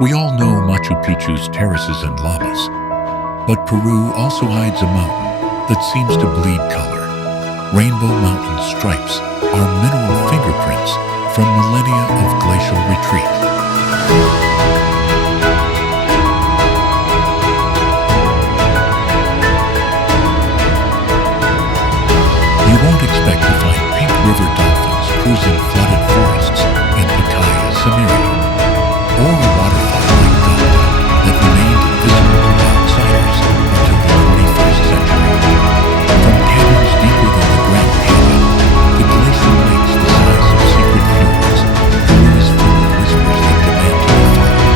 We all know Machu Picchu's terraces and llamas, but Peru also hides a mountain that seems to bleed color. Rainbow mountain stripes are mineral fingerprints from millennia of glacial retreat. You won't expect to find pink river dolphins cruising flooded forests in Pacaya, Samaria, or a waterfall like Ganda that remained invisible to outsiders until the 21st century. From canyons deeper than the Grand Canyon to glacial lakes the size of secret fjords, Peru is full of whispers that demand to be followed.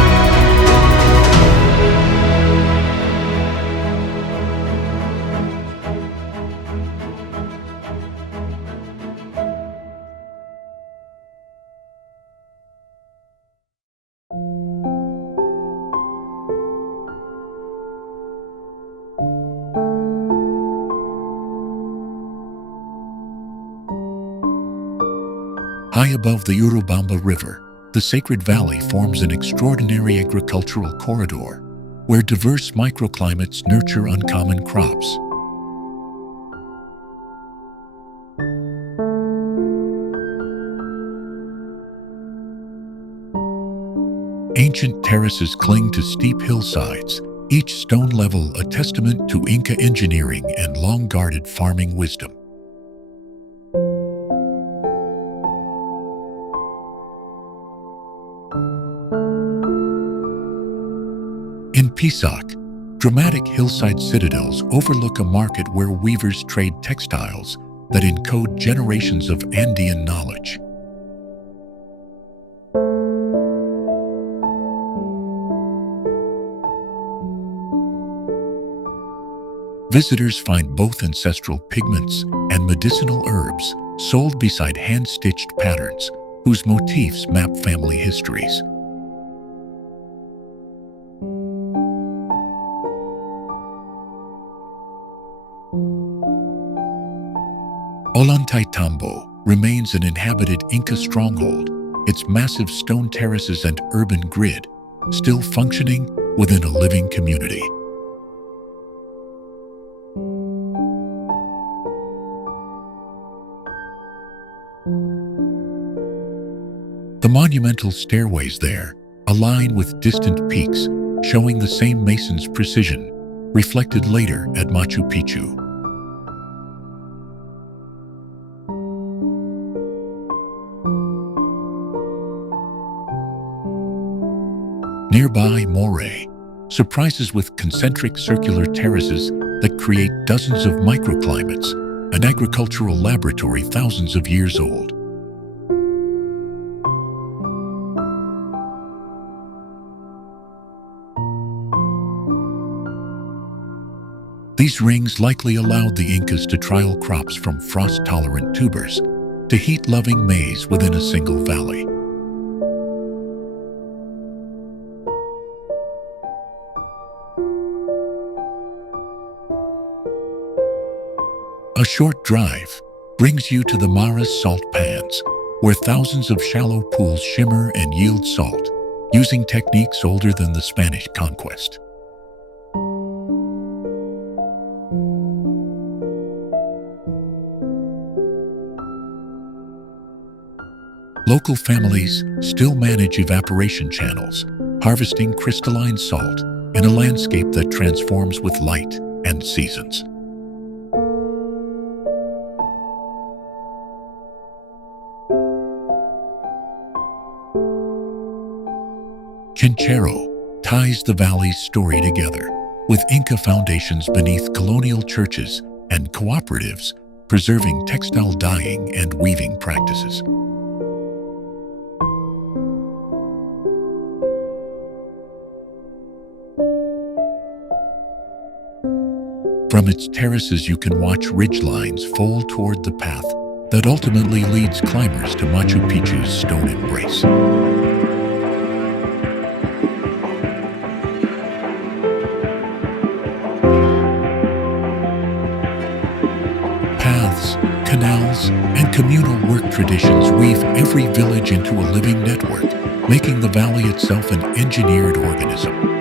High above the Urubamba River, the Sacred Valley forms an extraordinary agricultural corridor where diverse microclimates nurture uncommon crops. Ancient terraces cling to steep hillsides, each stone level a testament to Inca engineering and long-guarded farming wisdom. In Pisac, dramatic hillside citadels overlook a market where weavers trade textiles that encode generations of Andean knowledge. Visitors find both ancestral pigments and medicinal herbs sold beside hand-stitched patterns whose motifs map family histories. Ollantaytambo remains an inhabited Inca stronghold, its massive stone terraces and urban grid still functioning within a living community. The monumental stairways there align with distant peaks, showing the same mason's precision, reflected later at Machu Picchu. Nearby, Moray surprises with concentric circular terraces that create dozens of microclimates, an agricultural laboratory thousands of years old. These rings likely allowed the Incas to trial crops from frost-tolerant tubers to heat-loving maize within a single valley. A short drive brings you to the Maras salt pans, where thousands of shallow pools shimmer and yield salt, using techniques older than the Spanish conquest. Local families still manage evaporation channels, harvesting crystalline salt in a landscape that transforms with light and seasons. Chinchero ties the valley's story together, with Inca foundations beneath colonial churches and cooperatives preserving textile dyeing and weaving practices. From its terraces you can watch ridgelines fold toward the path that ultimately leads climbers to Machu Picchu's stone embrace. Paths, canals, rituals, and communal work traditions weave every village into a living network, making the valley itself an engineered organism.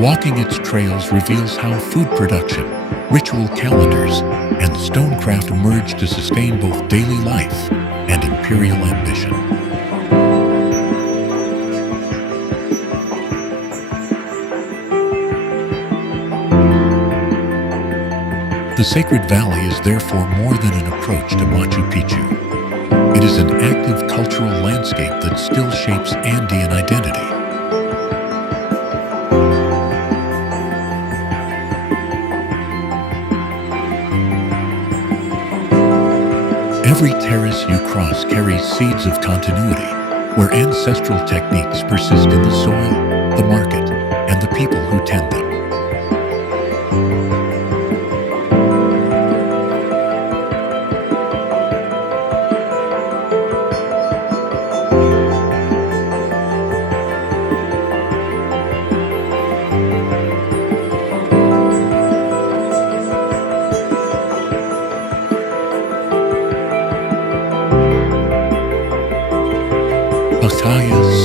Walking its trails reveals how food production, ritual calendars, and stonecraft merge to sustain both daily life and imperial ambition. The Sacred Valley is therefore more than an approach to Machu Picchu. It is an active cultural landscape that still shapes Andean identity. Every terrace you cross carries seeds of continuity, where ancestral techniques persist in the soil, the market, and the people who tend them.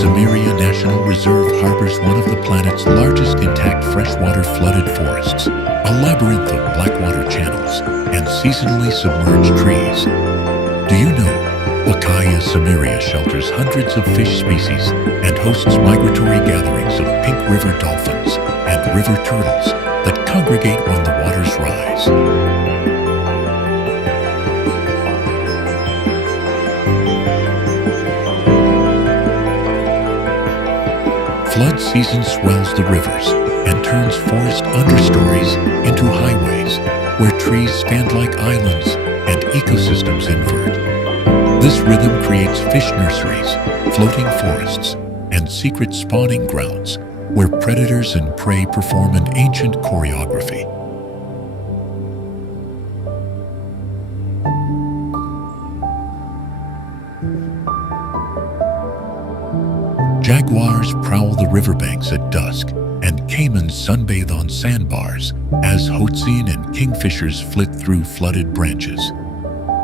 Samaria National Reserve harbors one of the planet's largest intact freshwater flooded forests, a labyrinth of blackwater channels and seasonally submerged trees. Do you know Pacaya Samaria shelters hundreds of fish species and hosts migratory gatherings of pink river dolphins and river turtles that congregate when the waters rise? Flood season swells the rivers and turns forest understories into highways where trees stand like islands and ecosystems invert. This rhythm creates fish nurseries, floating forests, and secret spawning grounds where predators and prey perform an ancient choreography. Jaguars prowl the riverbanks at dusk, and caimans sunbathe on sandbars as hoatzin and kingfishers flit through flooded branches.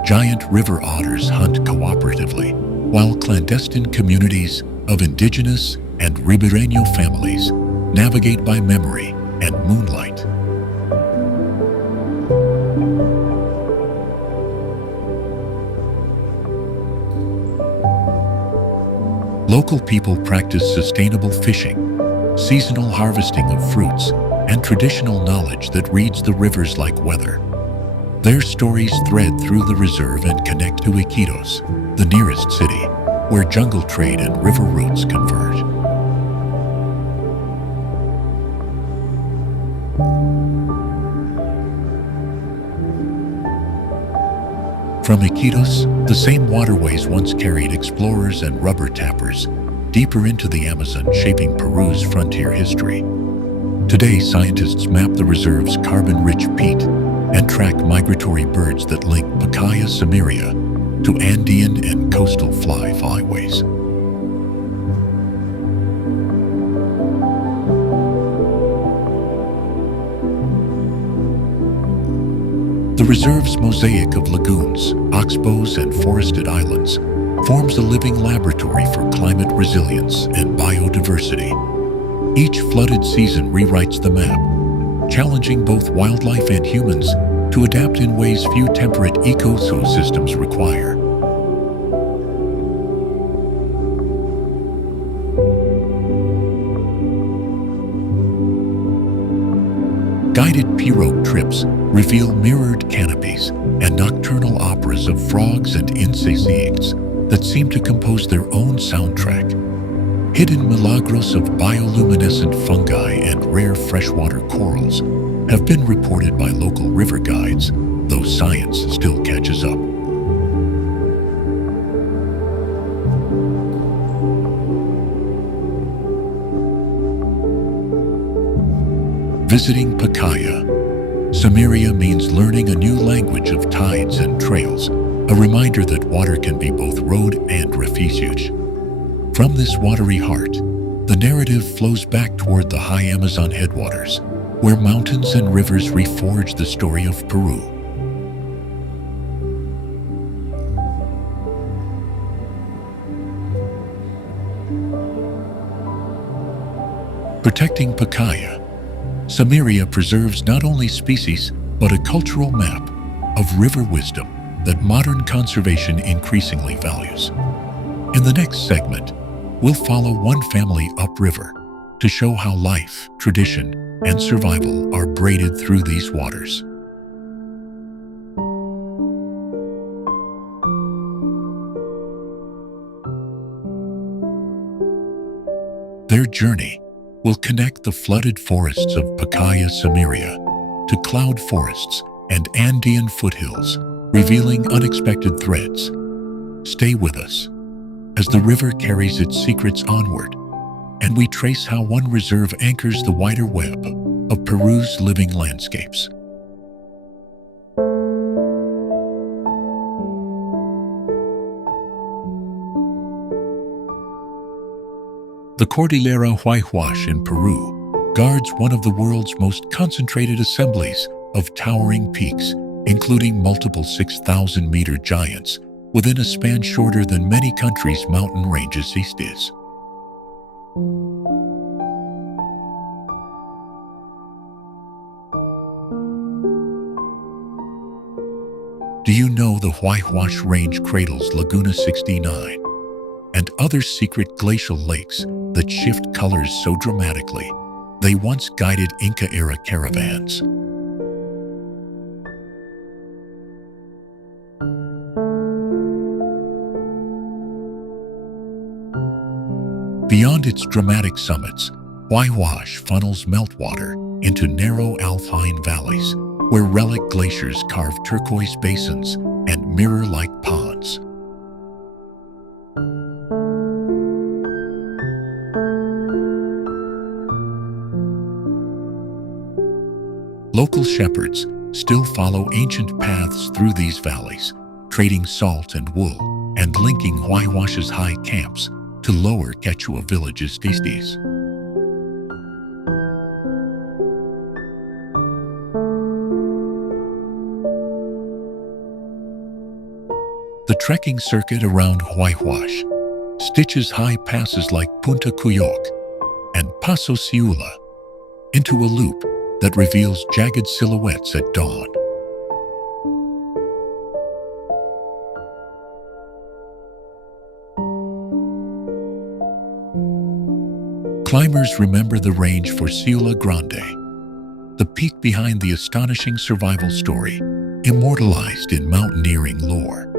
Giant river otters hunt cooperatively, while clandestine communities of indigenous and ribereño families navigate by memory and moonlight. Local people practice sustainable fishing, seasonal harvesting of fruits, and traditional knowledge that reads the rivers like weather. Their stories thread through the reserve and connect to Iquitos, the nearest city, where jungle trade and river routes converge. From Iquitos, the same waterways once carried explorers and rubber tappers deeper into the Amazon, shaping Peru's frontier history. Today, scientists map the reserve's carbon-rich peat and track migratory birds that link Pacaya Samaria to Andean and coastal flyways. The reserve's mosaic of lagoons, oxbows, and forested islands forms a living laboratory for climate resilience and biodiversity. Each flooded season rewrites the map, challenging both wildlife and humans to adapt in ways few temperate ecosystems require. Guided pirogue trips reveal mirrored canopies and nocturnal operas of frogs and insects that seem to compose their own soundtrack. Hidden milagros of bioluminescent fungi and rare freshwater corals have been reported by local river guides, though science still catches up. Visiting Pacaya Samaria means learning a new language of tides and trails, a reminder that water can be both road and refuge. From this watery heart, the narrative flows back toward the high Amazon headwaters, where mountains and rivers reforge the story of Peru. Protecting Pacaya, Samiria preserves not only species, but a cultural map of river wisdom that modern conservation increasingly values. In the next segment, we'll follow one family upriver to show how life, tradition, and survival are braided through these waters. Their journey will connect the flooded forests of Pacaya Samiria to cloud forests and Andean foothills, revealing unexpected threads. Stay with us as the river carries its secrets onward, and we trace how one reserve anchors the wider web of Peru's living landscapes. The Cordillera Huayhuash in Peru guards one of the world's most concentrated assemblies of towering peaks, including multiple 6,000-meter giants within a span shorter than many countries' mountain ranges east is. Do you know the Huayhuash Range cradles Laguna 69 and other secret glacial lakes that shift colors so dramatically they once guided Inca-era caravans? Beyond its dramatic summits, Huayhuash funnels meltwater into narrow alpine valleys where relic glaciers carve turquoise basins and mirror-like ponds. Local shepherds still follow ancient paths through these valleys, trading salt and wool and linking Huayhuash's high camps to lower Quechua villages' tistis. The trekking circuit around Huayhuash stitches high passes like Punta Cuyok and Paso Ciula into a loop that reveals jagged silhouettes at dawn. Climbers remember the range for Ciula Grande, the peak behind the astonishing survival story immortalized in mountaineering lore.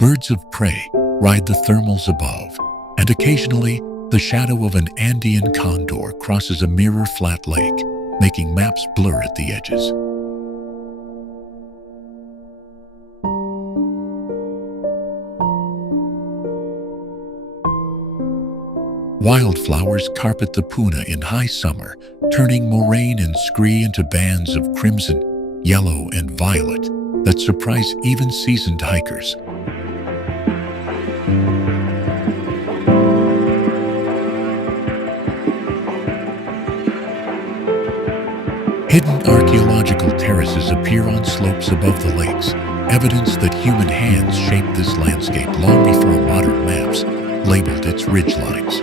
Birds of prey ride the thermals above, and occasionally the shadow of an Andean condor crosses a mirror-flat lake, making maps blur at the edges. Wildflowers carpet the Puna in high summer, turning moraine and scree into bands of crimson, yellow, and violet that surprise even seasoned hikers. Hidden archaeological terraces appear on slopes above the lakes, evidence that human hands shaped this landscape long before modern maps labeled its ridgelines.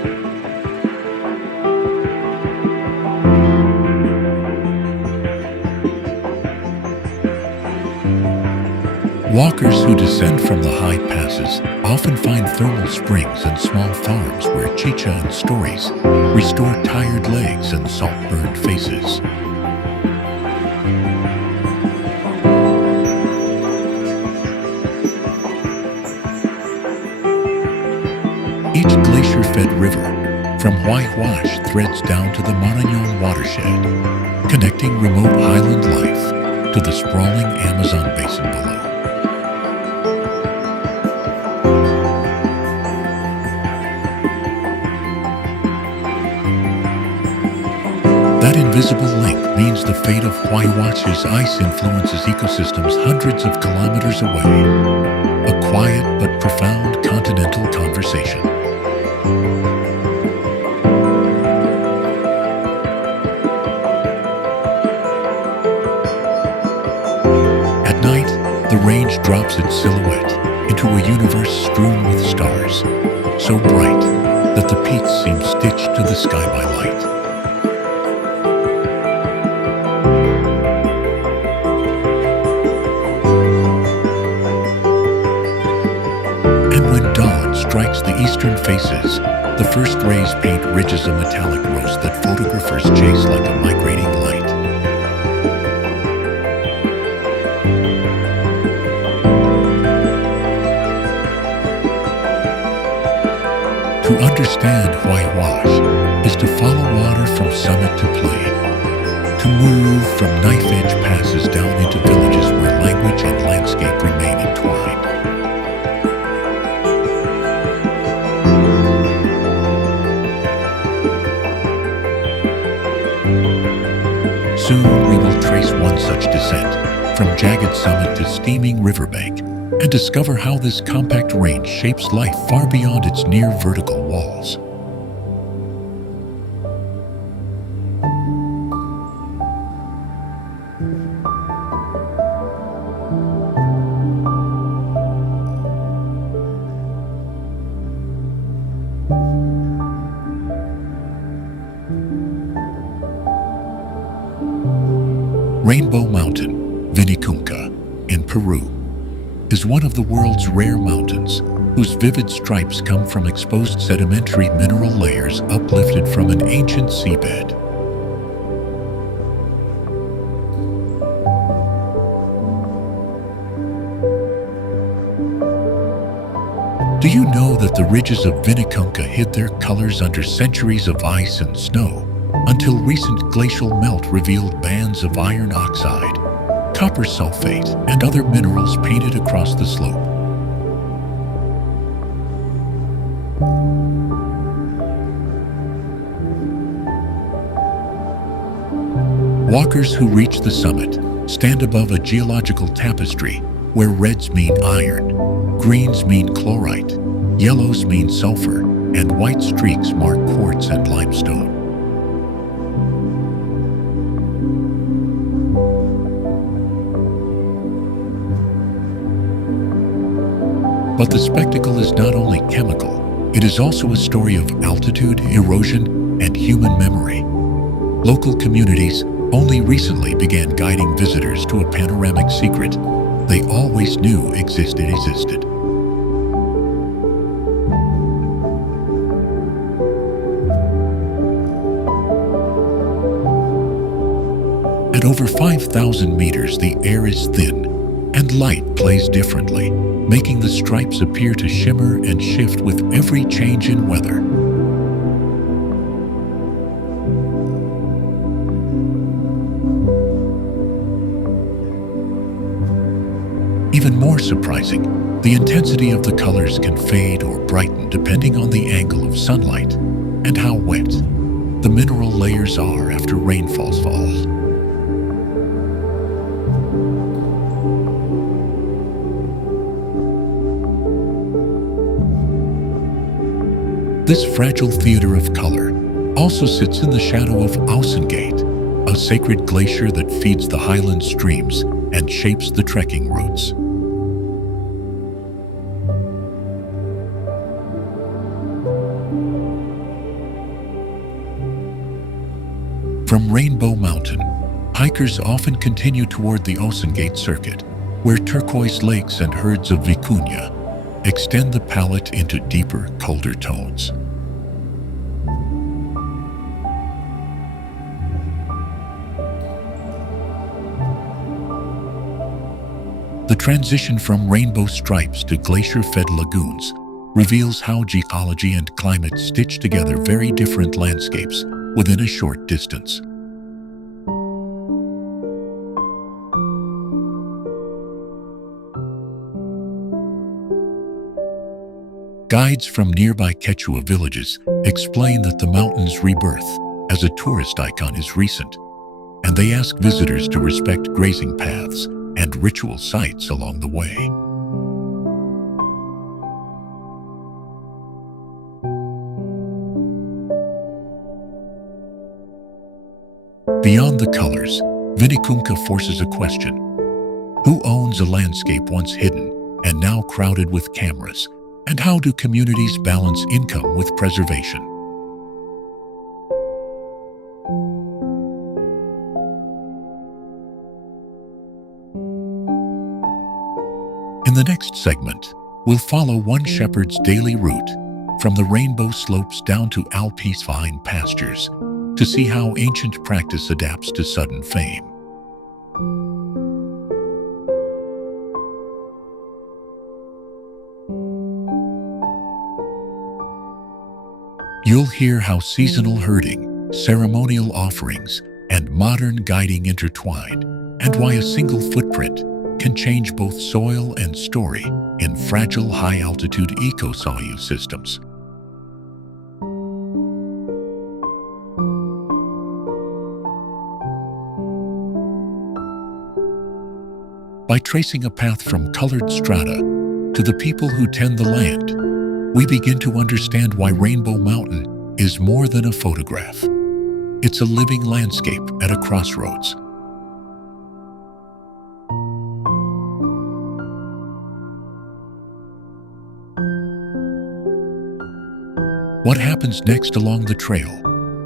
Walkers who descend from the high passes often find thermal springs and small farms where chicha and stories restore tired legs and salt-burned faces. Each glacier-fed river from Huayhuash threads down to the Marañón watershed, connecting remote highland life to the sprawling Amazon basin below. That invisible link means the fate of Huayhua's ice influences ecosystems hundreds of kilometers away. A quiet but profound continental conversation. At night, the range drops its silhouette into a universe strewn with stars, so bright that the peaks seem stitched to the sky by light. And when dawn strikes the eastern faces, the first rays paint ridges of metallic rose that photographers chase like a migrating light. To understand Huayhuash is to follow water from summit to plain, to move from knife-edge passes down into villages where language and landscape remain entwined. Soon we will trace one such descent, from jagged summit to steaming riverbank, and discover how this compact range shapes life far beyond its near vertical walls. Rainbow Mountain, Vinicunca, in Peru, is one of the world's rare mountains whose vivid stripes come from exposed sedimentary mineral layers uplifted from an ancient seabed. Do you know that the ridges of Vinicunca hid their colors under centuries of ice and snow, until recent glacial melt revealed bands of iron oxide, copper sulfate, and other minerals painted across the slope? Walkers who reach the summit stand above a geological tapestry where reds mean iron, greens mean chlorite, yellows mean sulfur, and white streaks mark quartz and limestone. But the spectacle is not only chemical, it is also a story of altitude, erosion, and human memory. Local communities only recently began guiding visitors to a panoramic secret they always knew existed. At over 5,000 meters, the air is thin, and light plays differently, making the stripes appear to shimmer and shift with every change in weather. Even more surprising, the intensity of the colors can fade or brighten depending on the angle of sunlight and how wet the mineral layers are after rainfall falls. This fragile theater of color also sits in the shadow of Ausengate, a sacred glacier that feeds the highland streams and shapes the trekking routes. From Rainbow Mountain, hikers often continue toward the Ausengate circuit, where turquoise lakes and herds of vicuña extend the palette into deeper, colder tones. The transition from rainbow stripes to glacier-fed lagoons reveals how geology and climate stitch together very different landscapes within a short distance. Guides from nearby Quechua villages explain that the mountain's rebirth as a tourist icon is recent, and they ask visitors to respect grazing paths and ritual sites along the way. Beyond the colors, Vinicunca forces a question. Who owns a landscape once hidden and now crowded with cameras? And how do communities balance income with preservation? In the next segment, we'll follow one shepherd's daily route from the rainbow slopes down to alpine pastures to see how ancient practice adapts to sudden fame. You'll hear how seasonal herding, ceremonial offerings, and modern guiding intertwine, and why a single footprint can change both soil and story in fragile high-altitude ecosystems. By tracing a path from colored strata to the people who tend the land, we begin to understand why Rainbow Mountain is more than a photograph. It's a living landscape at a crossroads. What happens next along the trail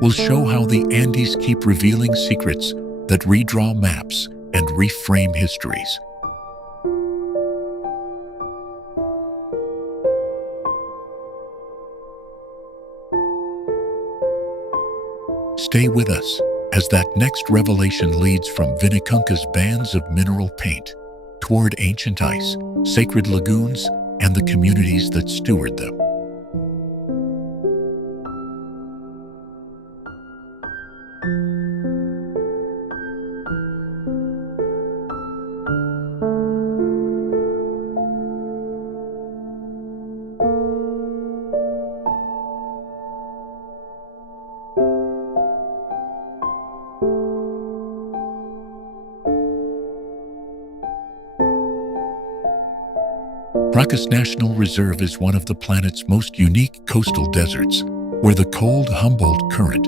will show how the Andes keep revealing secrets that redraw maps and reframe histories. Stay with us as that next revelation leads from Vinicunca's bands of mineral paint toward ancient ice, sacred lagoons, and the communities that steward them. Bracas National Reserve is one of the planet's most unique coastal deserts, where the cold Humboldt Current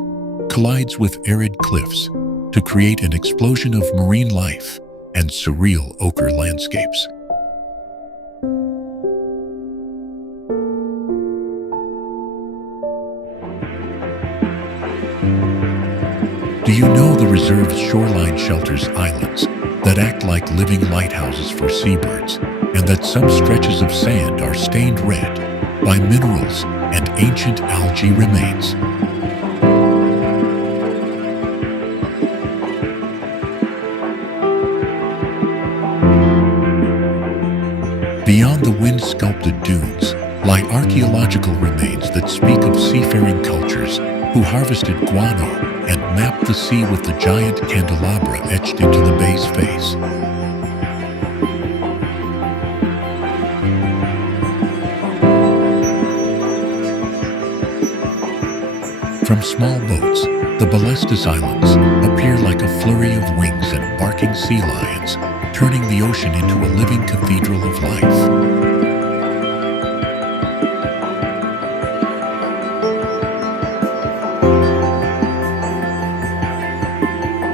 collides with arid cliffs to create an explosion of marine life and surreal ochre landscapes. Do you know the reserve's shoreline shelters islands that act like living lighthouses for seabirds, and that some stretches of sand are stained red by minerals and ancient algae remains? Beyond the wind-sculpted dunes lie archaeological remains that speak of seafaring cultures who harvested guano and mapped the sea with the giant candelabra etched into the bay's face. From small boats, the Ballestas Islands appear like a flurry of wings and barking sea lions, turning the ocean into a living cathedral of life.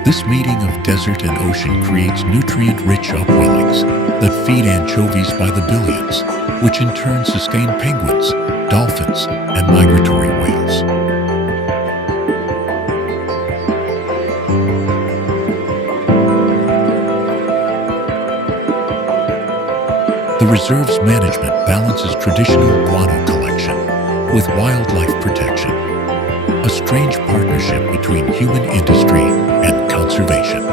This meeting of desert and ocean creates nutrient-rich upwellings that feed anchovies by the billions, which in turn sustain penguins, dolphins, and migratory whales. The reserve's management balances traditional guano collection with wildlife protection, a strange partnership between human industry and conservation.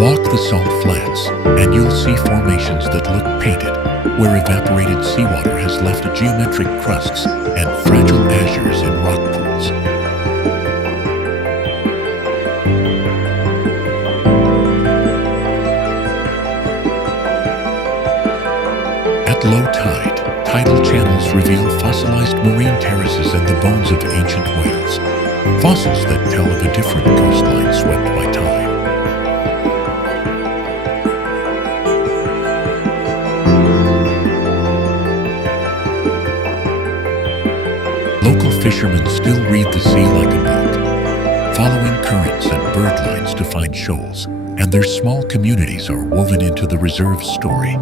Walk the salt flats, and you'll see formations that look painted, where evaporated seawater has left geometric crusts and fragile azures in rock pools. At low tide, fossilized marine terraces and the bones of ancient whales, fossils that tell of a different coastline swept by time. Local fishermen still read the sea like a book, following currents and bird lines to find shoals, and their small communities are woven into the reserve's story.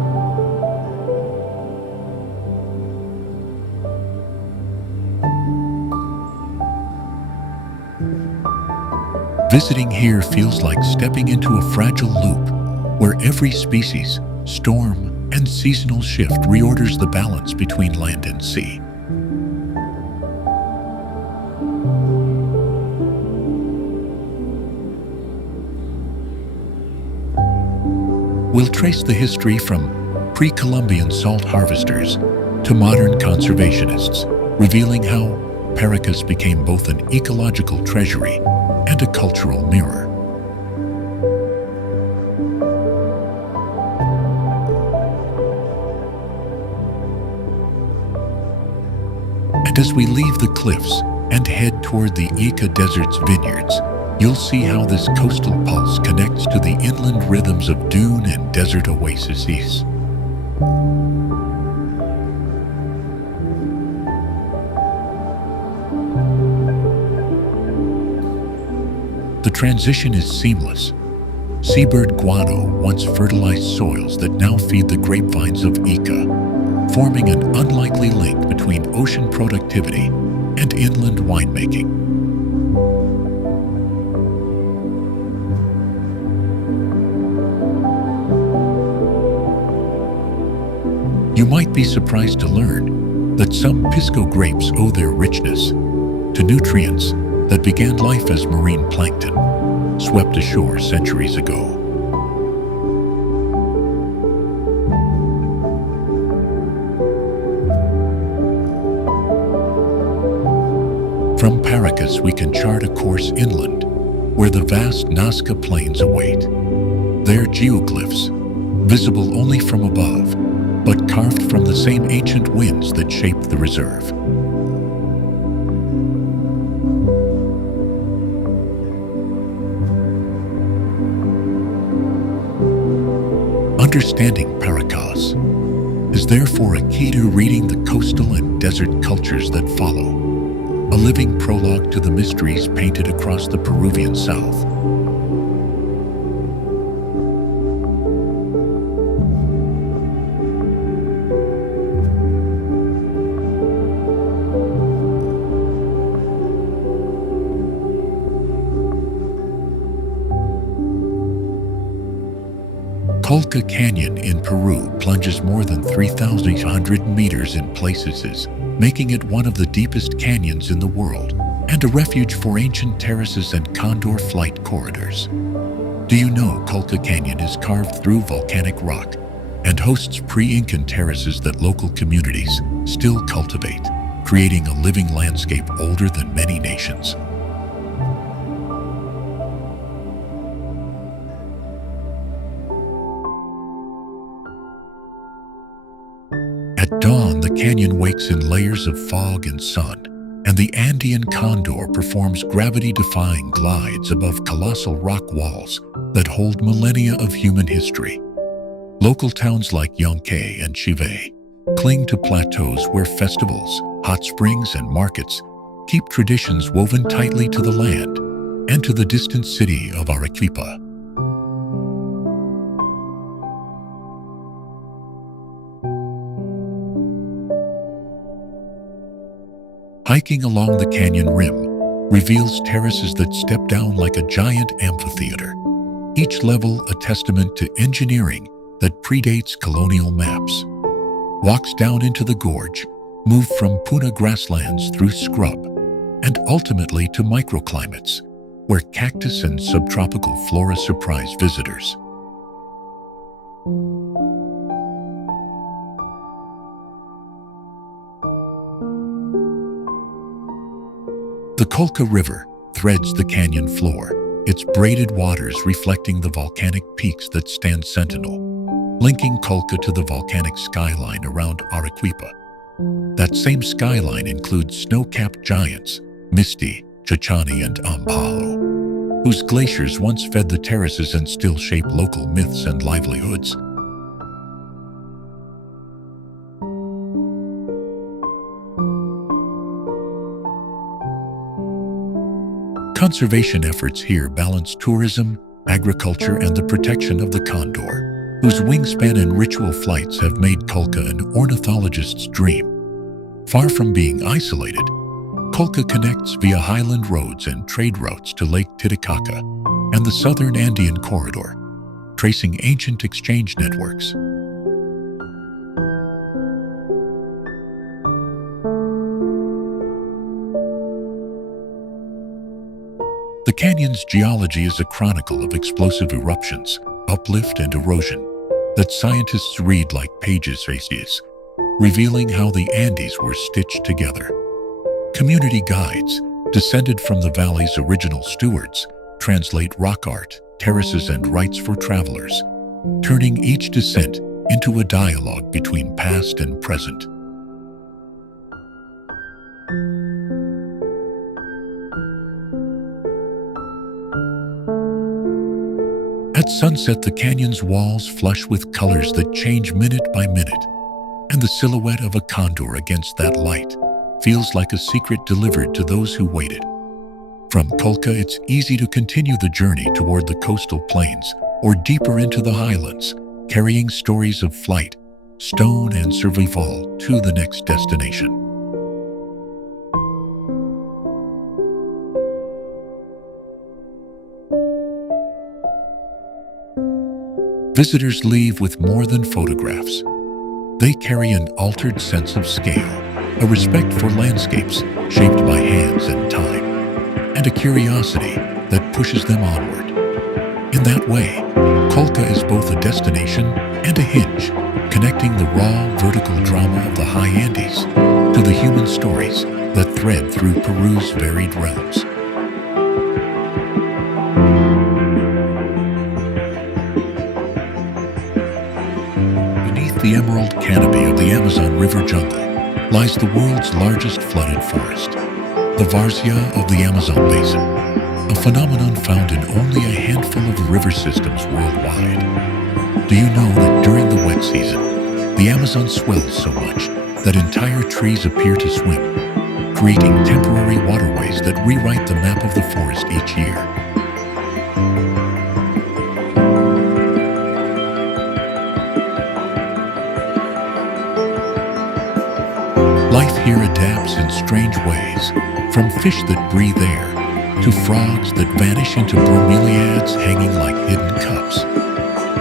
Visiting here feels like stepping into a fragile loop where every species, storm, and seasonal shift reorders the balance between land and sea. We'll trace the history from pre-Columbian salt harvesters to modern conservationists, revealing how Paracas became both an ecological treasury and a cultural mirror. And as we leave the cliffs and head toward the Ica Desert's vineyards, you'll see how this coastal pulse connects to the inland rhythms of dune and desert oases. The transition is seamless. Seabird guano once fertilized soils that now feed the grapevines of Ica, forming an unlikely link between ocean productivity and inland winemaking. You might be surprised to learn that some pisco grapes owe their richness to nutrients that began life as marine plankton, swept ashore centuries ago. From Paracas, we can chart a course inland, where the vast Nazca Plains await. Their geoglyphs, visible only from above, but carved from the same ancient winds that shaped the reserve. Understanding Paracas is therefore a key to reading the coastal and desert cultures that follow, a living prologue to the mysteries painted across the Peruvian South. Colca Canyon in Peru plunges more than 3,800 meters in places, making it one of the deepest canyons in the world and a refuge for ancient terraces and condor flight corridors. Do you know Colca Canyon is carved through volcanic rock and hosts pre-Incan terraces that local communities still cultivate, creating a living landscape older than many nations? At dawn, the canyon wakes in layers of fog and sun, and the Andean condor performs gravity-defying glides above colossal rock walls that hold millennia of human history. Local towns like Yonke and Chivay cling to plateaus where festivals, hot springs, and markets keep traditions woven tightly to the land and to the distant city of Arequipa. Hiking along the canyon rim reveals terraces that step down like a giant amphitheater, each level a testament to engineering that predates colonial maps. Walks down into the gorge move from puna grasslands through scrub and ultimately to microclimates, where cactus and subtropical flora surprise visitors. The Colca River threads the canyon floor, its braided waters reflecting the volcanic peaks that stand sentinel, linking Colca to the volcanic skyline around Arequipa. That same skyline includes snow-capped giants, Misti, Chichani, and Ampalo, whose glaciers once fed the terraces and still shape local myths and livelihoods. Conservation efforts here balance tourism, agriculture, and the protection of the condor, whose wingspan and ritual flights have made Colca an ornithologist's dream. Far from being isolated, Colca connects via highland roads and trade routes to Lake Titicaca and the southern Andean corridor, tracing ancient exchange networks. The canyon's geology is a chronicle of explosive eruptions, uplift, and erosion that scientists read like pages, revealing how the Andes were stitched together. Community guides, descended from the valley's original stewards, translate rock art, terraces, and rites for travelers, turning each descent into a dialogue between past and present. At sunset, the canyon's walls flush with colors that change minute by minute, and the silhouette of a condor against that light feels like a secret delivered to those who waited. From Colca, it's easy to continue the journey toward the coastal plains or deeper into the highlands, carrying stories of flight, stone, and survival to the next destination. Visitors leave with more than photographs. They carry an altered sense of scale, a respect for landscapes shaped by hands and time, and a curiosity that pushes them onward. In that way, Colca is both a destination and a hinge, connecting the raw, vertical drama of the high Andes to the human stories that thread through Peru's varied realms. Beneath the emerald canopy of the Amazon River jungle lies the world's largest flooded forest, the Várzea of the Amazon Basin, a phenomenon found in only a handful of river systems worldwide. Do you know that during the wet season, the Amazon swells so much that entire trees appear to swim, creating temporary waterways that rewrite the map of the forest each year? Life here adapts in strange ways, from fish that breathe air to frogs that vanish into bromeliads hanging like hidden cups.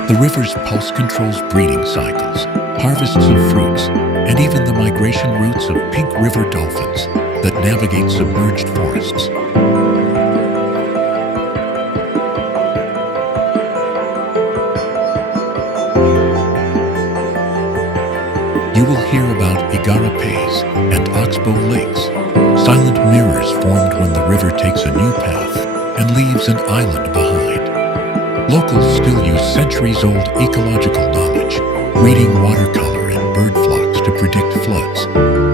The river's pulse controls breeding cycles, harvests of fruits, and even the migration routes of pink river dolphins that navigate submerged forests. You will hear about igarapés and oxbow lakes, silent mirrors formed when the river takes a new path and leaves an island behind. Locals still use centuries-old ecological knowledge, reading watercolor and bird flocks to predict floods,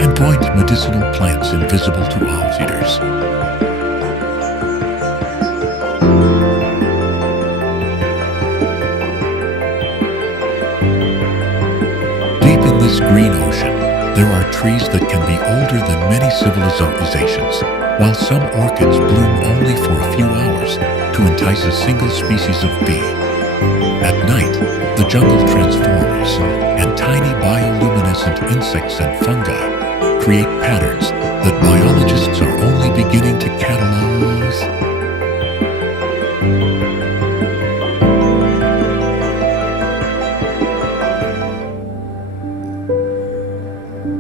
and point medicinal plants invisible to outsiders. Deep in this green ocean, there are trees that can be older than many civilizations, while some orchids bloom only for a few hours to entice a single species of bee. At night, the jungle transforms, and tiny bioluminescent insects and fungi create patterns that biologists are only beginning to catalog.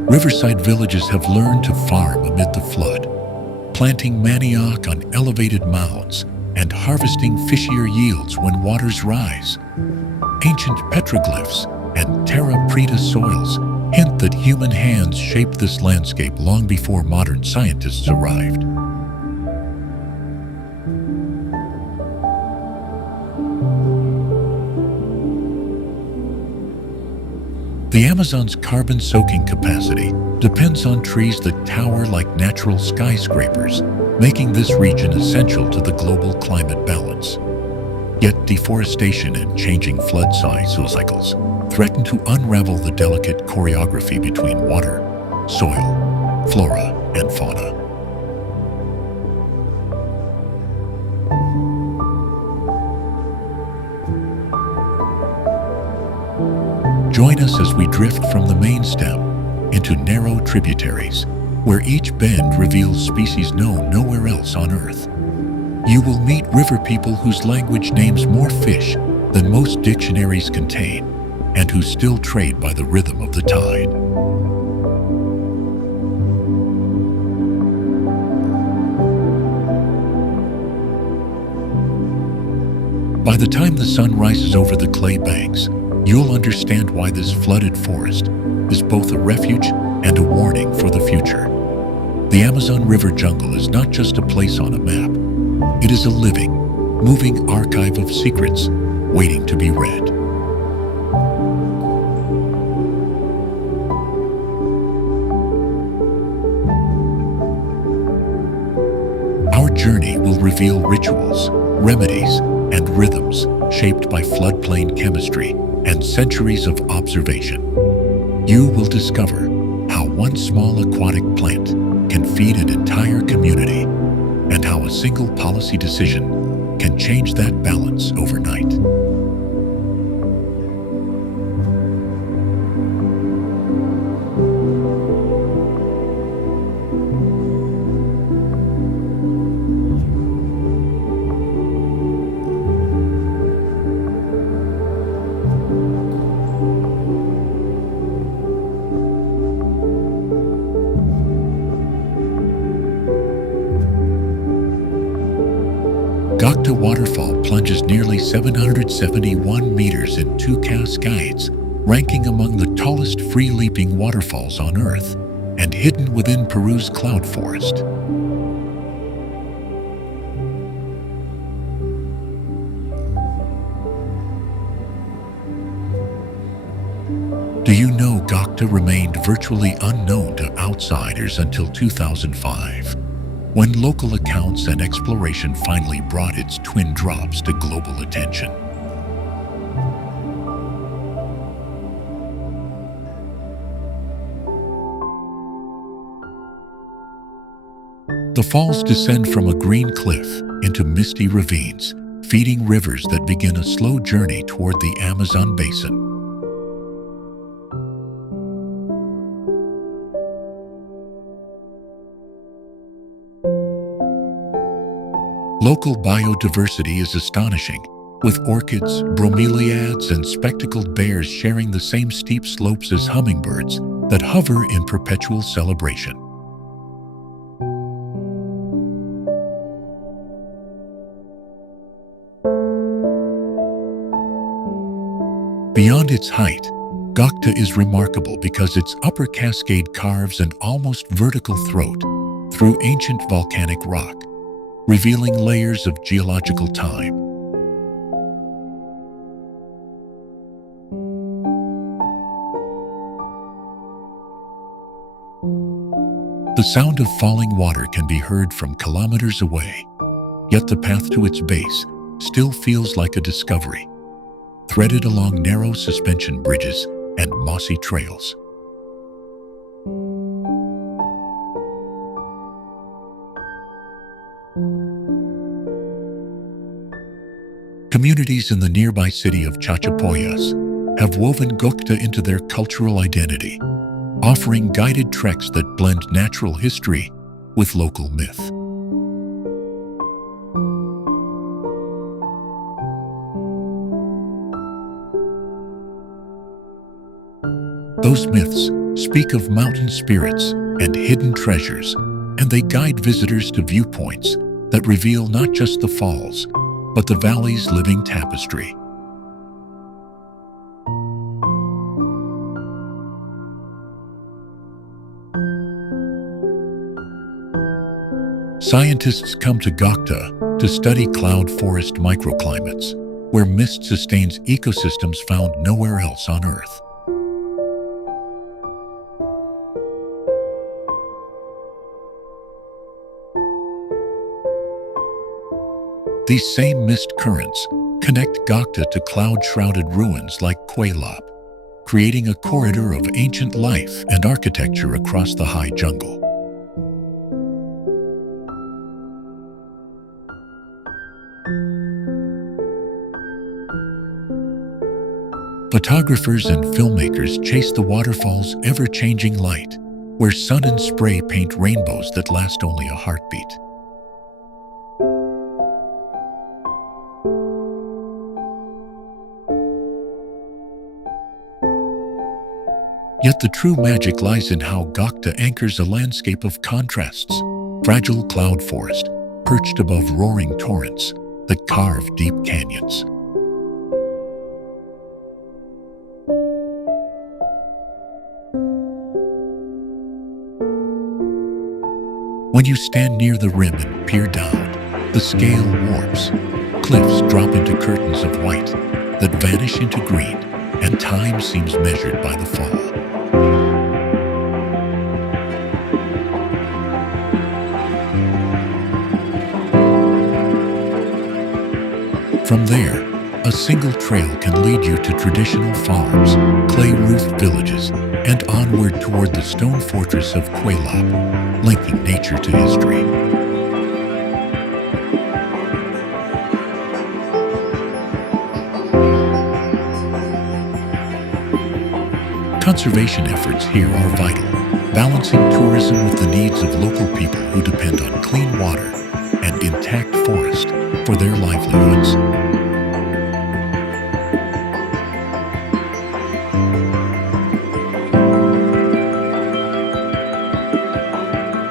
Riverside villages have learned to farm amid the flood, planting manioc on elevated mounds and harvesting fishier yields when waters rise. Ancient petroglyphs and terra preta soils hint that human hands shaped this landscape long before modern scientists arrived. The Amazon's carbon-soaking capacity depends on trees that tower like natural skyscrapers, making this region essential to the global climate balance. Yet deforestation and changing flood cycles threaten to unravel the delicate choreography between water, soil, flora, and fauna. Join us as we drift from the main stem into narrow tributaries, where each bend reveals species known nowhere else on Earth. You will meet river people whose language names more fish than most dictionaries contain, and who still trade by the rhythm of the tide. By the time the sun rises over the clay banks, you'll understand why this flooded forest is both a refuge and a warning for the future. The Amazon River jungle is not just a place on a map. It is a living, moving archive of secrets waiting to be read. Our journey will reveal rituals, remedies, and rhythms shaped by floodplain chemistry and centuries of observation. You will discover how one small aquatic plant can feed an entire community, and how a single policy decision can change that balance overnight. Gokta Waterfall plunges nearly 771 meters in 2 cascades, ranking among the tallest free-leaping waterfalls on Earth, and hidden within Peru's cloud forest. Do you know Gokta remained virtually unknown to outsiders until 2005? When local accounts and exploration finally brought its twin drops to global attention. The falls descend from a green cliff into misty ravines, feeding rivers that begin a slow journey toward the Amazon basin. Local biodiversity is astonishing, with orchids, bromeliads, and spectacled bears sharing the same steep slopes as hummingbirds that hover in perpetual celebration. Beyond its height, Gokta is remarkable because its upper cascade carves an almost vertical throat through ancient volcanic rock, revealing layers of geological time. The sound of falling water can be heard from kilometers away, yet the path to its base still feels like a discovery, threaded along narrow suspension bridges and mossy trails. Communities in the nearby city of Chachapoyas have woven Gokta into their cultural identity, offering guided treks that blend natural history with local myth. Those myths speak of mountain spirits and hidden treasures, and they guide visitors to viewpoints that reveal not just the falls, but the valley's living tapestry. Scientists come to Gokta to study cloud forest microclimates, where mist sustains ecosystems found nowhere else on Earth. These same mist currents connect Gokta to cloud-shrouded ruins like Kuelap, creating a corridor of ancient life and architecture across the high jungle. Photographers and filmmakers chase the waterfall's ever-changing light, where sun and spray paint rainbows that last only a heartbeat. Yet the true magic lies in how Gokta anchors a landscape of contrasts: fragile cloud forest perched above roaring torrents that carve deep canyons. When you stand near the rim and peer down, the scale warps. Cliffs drop into curtains of white that vanish into green, and time seems measured by the fall. From there, a single trail can lead you to traditional farms, clay-roofed villages, and onward toward the stone fortress of Kuelap, linking nature to history. Conservation efforts here are vital, balancing tourism with the needs of local people who depend on clean water and intact forest for their livelihoods.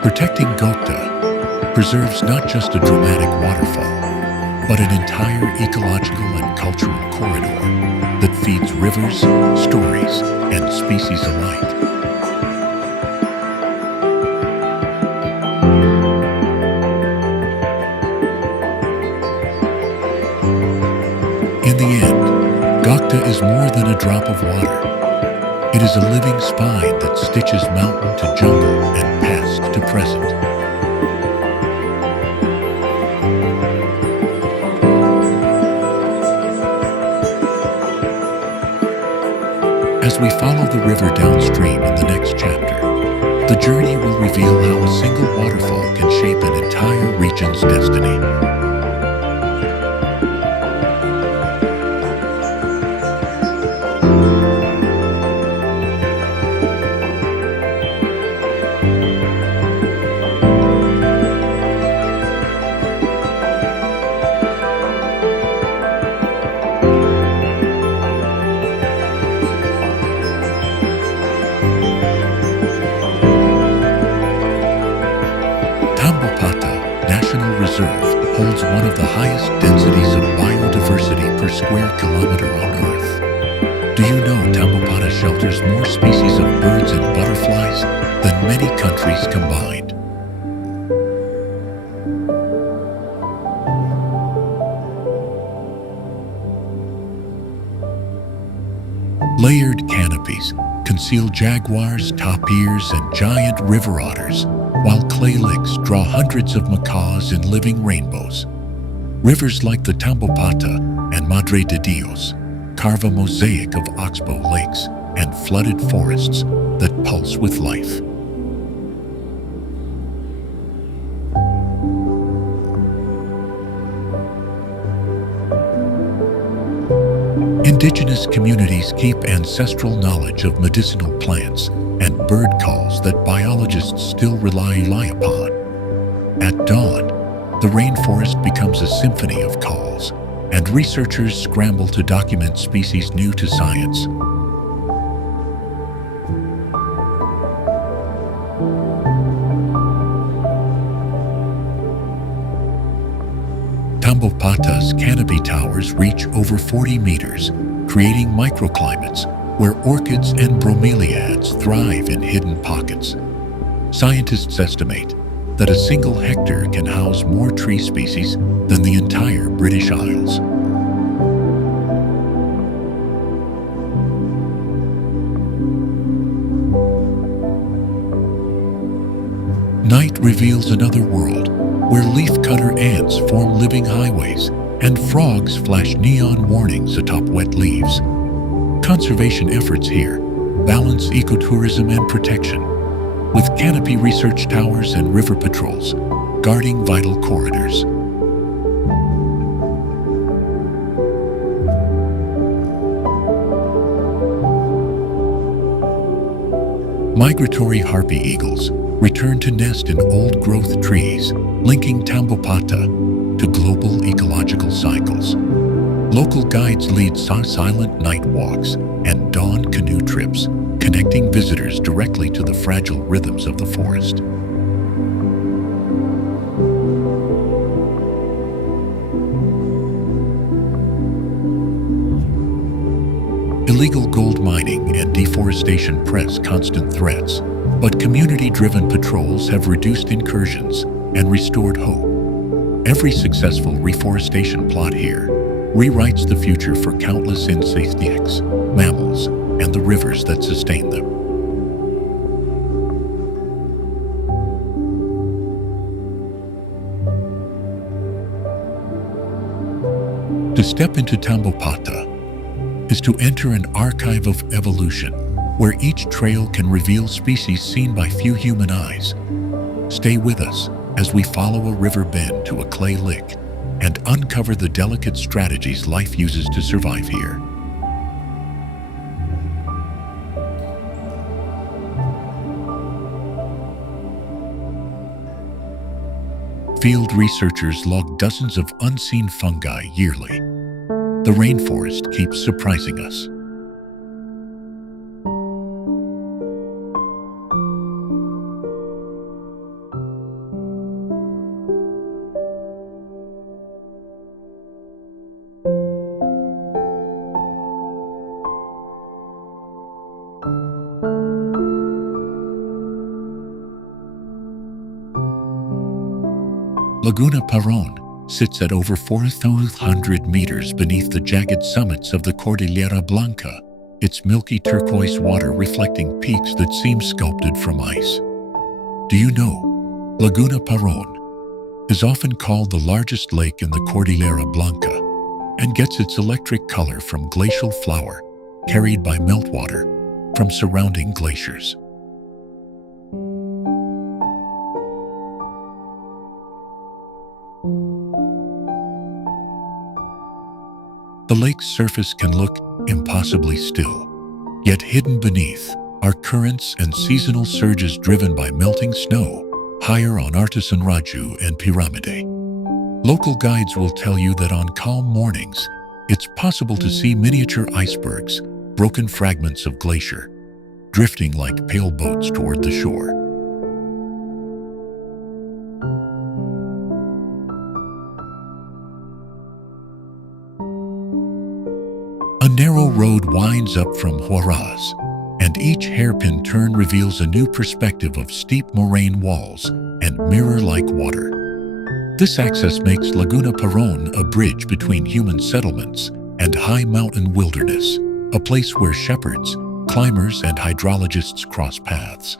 Protecting Gokta preserves not just a dramatic waterfall, but an entire ecological and cultural corridor that feeds rivers, stories, and species alike. In the end, Gokta is more than a drop of water. It is a living spine that stitches mountain to jungle and past to present. As we follow the river downstream in the next chapter, the journey will reveal how a single waterfall can shape an entire region's destiny. Reserve holds one of the highest densities of biodiversity per square kilometer on Earth. Do you know Tambopata shelters more species of birds and butterflies than many countries combined? Layered canopies conceal jaguars, tapirs, and giant river otters, while clay licks draw hundreds of macaws in living rainbows. Rivers like the Tambopata and Madre de Dios carve a mosaic of oxbow lakes and flooded forests that pulse with life. Indigenous communities keep ancestral knowledge of medicinal plants and bird calls that biologists still rely upon. At dawn, the rainforest becomes a symphony of calls, and researchers scramble to document species new to science. Tambopata's canopy towers reach over 40 meters, creating microclimates where orchids and bromeliads thrive in hidden pockets. Scientists estimate that a single hectare can house more tree species than the entire British Isles. Night reveals another world where leafcutter ants plants form living highways, and frogs flash neon warnings atop wet leaves. Conservation efforts here balance ecotourism and protection, with canopy research towers and river patrols guarding vital corridors. Migratory harpy eagles return to nest in old-growth trees, linking Tambopata to global ecological cycles. Local guides lead silent night walks and dawn canoe trips, connecting visitors directly to the fragile rhythms of the forest. Illegal gold mining and deforestation press constant threats, but community-driven patrols have reduced incursions and restored hope. Every successful reforestation plot here rewrites the future for countless insects, mammals, and the rivers that sustain them. To step into Tambopata is to enter an archive of evolution, where each trail can reveal species seen by few human eyes. Stay with us as we follow a river bend to a clay lick and uncover the delicate strategies life uses to survive here. Field researchers log dozens of unseen fungi yearly. The rainforest keeps surprising us. Laguna Paron sits at over 4,000 meters beneath the jagged summits of the Cordillera Blanca, its milky turquoise water reflecting peaks that seem sculpted from ice. Do you know, Laguna Paron is often called the largest lake in the Cordillera Blanca and gets its electric color from glacial flour carried by meltwater from surrounding glaciers. The lake's surface can look impossibly still, yet hidden beneath are currents and seasonal surges driven by melting snow higher on Artisan Raju and Piramide. Local guides will tell you that on calm mornings, it's possible to see miniature icebergs, broken fragments of glacier, drifting like pale boats toward the shore. A narrow road winds up from Huaraz, and each hairpin turn reveals a new perspective of steep moraine walls and mirror-like water. This access makes Laguna Paron a bridge between human settlements and high mountain wilderness, a place where shepherds, climbers, and hydrologists cross paths.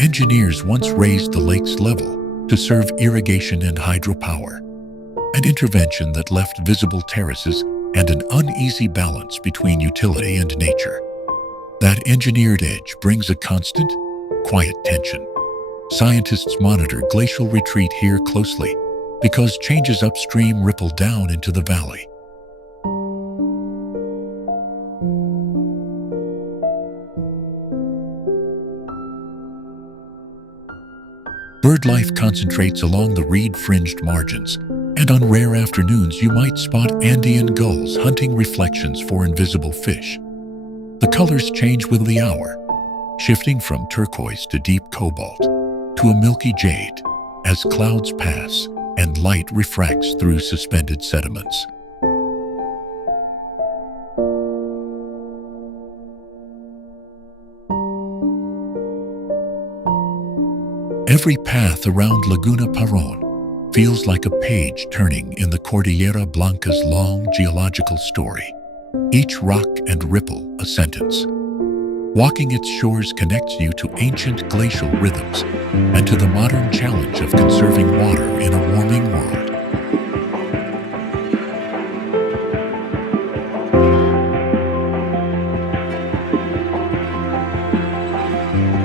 Engineers once raised the lake's level to serve irrigation and hydropower, an intervention that left visible terraces and an uneasy balance between utility and nature. That engineered edge brings a constant, quiet tension. Scientists monitor glacial retreat here closely because changes upstream ripple down into the valley. Bird life concentrates along the reed-fringed margins, and on rare afternoons you might spot Andean gulls hunting reflections for invisible fish. The colors change with the hour, shifting from turquoise to deep cobalt to a milky jade as clouds pass and light refracts through suspended sediments. Every path around Laguna Paron feels like a page turning in the Cordillera Blanca's long geological story, each rock and ripple a sentence. Walking its shores connects you to ancient glacial rhythms and to the modern challenge of conserving water in a warming world.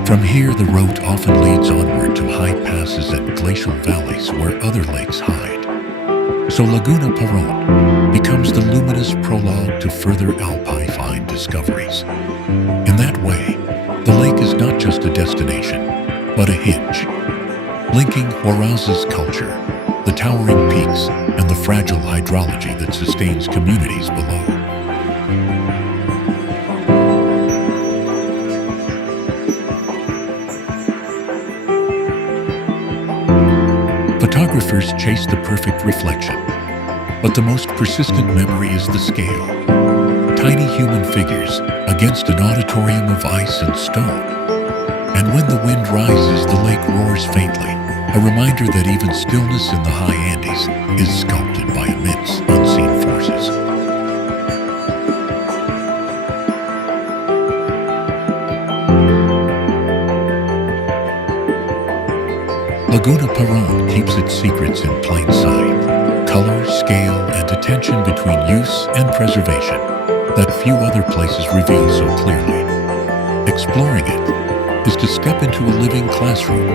From here, the route often leads onward to high passes and glacial valleys where other lakes hide. So Laguna Paron becomes the luminous prologue to further alpine discoveries. In that way, the lake is not just a destination, but a hinge, linking Huaraz's culture, the towering peaks, and the fragile hydrology that sustains communities below. Photographers chase the perfect reflection, but the most persistent memory is the scale. Tiny human figures against an auditorium of ice and stone. And when the wind rises, the lake roars faintly, a reminder that even stillness in the high Andes is sculpted by immense unseen forces. Laguna Paron keeps its secrets in plain sight. Color, scale, and attention between use and preservation that few other places reveal so clearly. Exploring it is to step into a living classroom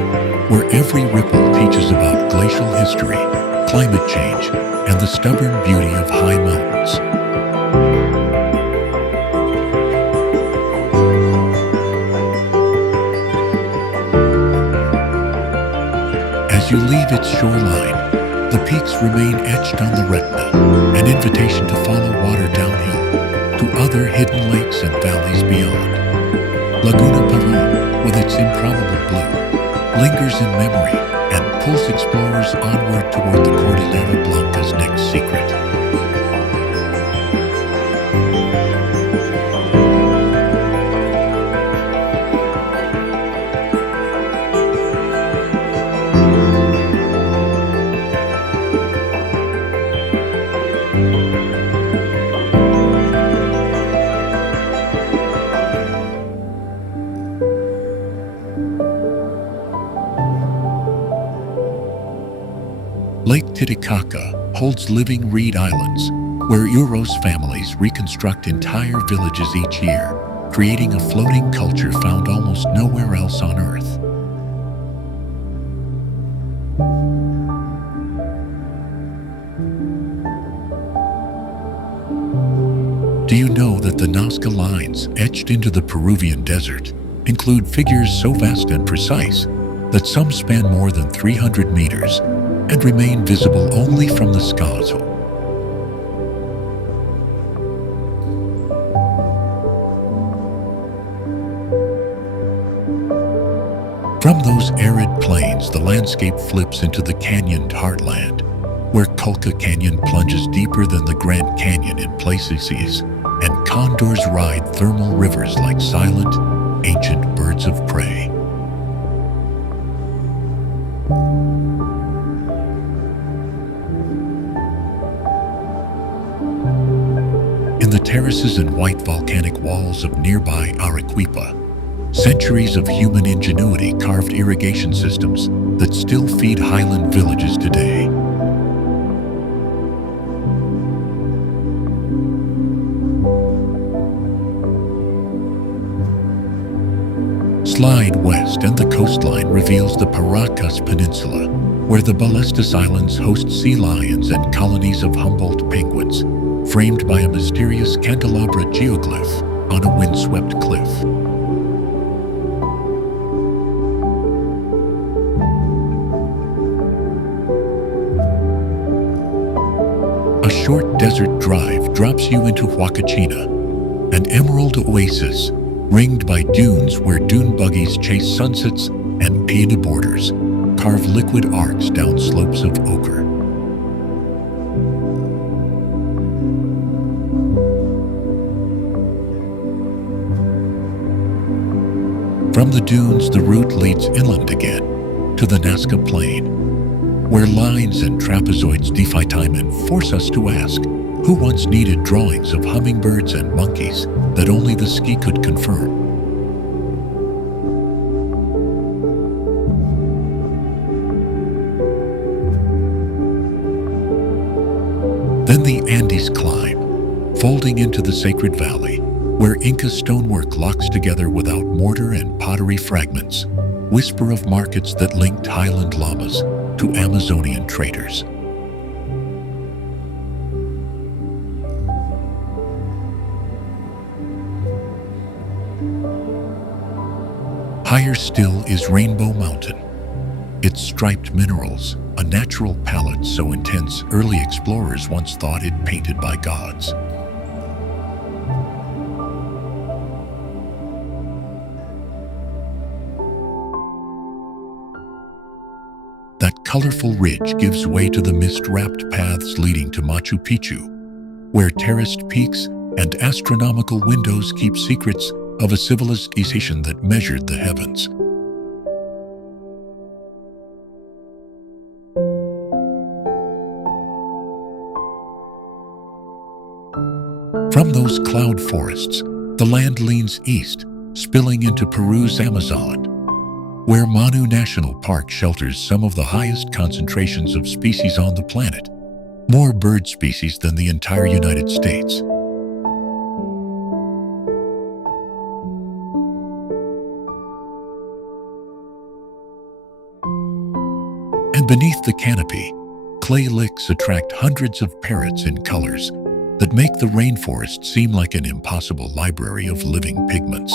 where every ripple teaches about glacial history, climate change, and the stubborn beauty of high mountains. As you leave its shoreline, the peaks remain etched on the retina, an invitation to follow water downhill to other hidden lakes and valleys beyond. Laguna Paron, with its improbable blue, lingers in memory and pulls explorers onward toward the Cordillera Blanca's next secret. Lake Titicaca holds living reed islands, where Uros families reconstruct entire villages each year, creating a floating culture found almost nowhere else on Earth. Do you know that the Nazca lines etched into the Peruvian desert include figures so vast and precise that some span more than 300 meters and remain visible only from the skies? From those arid plains, the landscape flips into the canyoned heartland, where Colca Canyon plunges deeper than the Grand Canyon in places, and condors ride thermal rivers like silent, ancient birds of prey. In the terraces and white volcanic walls of nearby Arequipa, centuries of human ingenuity carved irrigation systems that still feed highland villages today. Slide west and the coastline reveals the Paracas Peninsula, where the Ballestas Islands host sea lions and colonies of Humboldt penguins, framed by a mysterious candelabra geoglyph on a windswept cliff. A short desert drive drops you into Huacachina, an emerald oasis ringed by dunes where dune buggies chase sunsets and painted borders carve liquid arcs down slopes of ochre. From the dunes, the route leads inland again to the Nazca Plain, where lines and trapezoids defy time and force us to ask, Who once needed drawings of hummingbirds and monkeys that only the ski could confirm? Then the Andes climb, folding into the sacred valley, where Inca stonework locks together without mortar and pottery fragments, whisper of markets that linked highland llamas to Amazonian traders. Higher still is Rainbow Mountain. Its striped minerals, a natural palette so intense early explorers once thought it painted by gods. That colorful ridge gives way to the mist-wrapped paths leading to Machu Picchu, where terraced peaks and astronomical windows keep secrets of a civilization that measured the heavens. From those cloud forests, the land leans east, spilling into Peru's Amazon, where Manu National Park shelters some of the highest concentrations of species on the planet, more bird species than the entire United States. And beneath the canopy, clay licks attract hundreds of parrots in colors that make the rainforest seem like an impossible library of living pigments.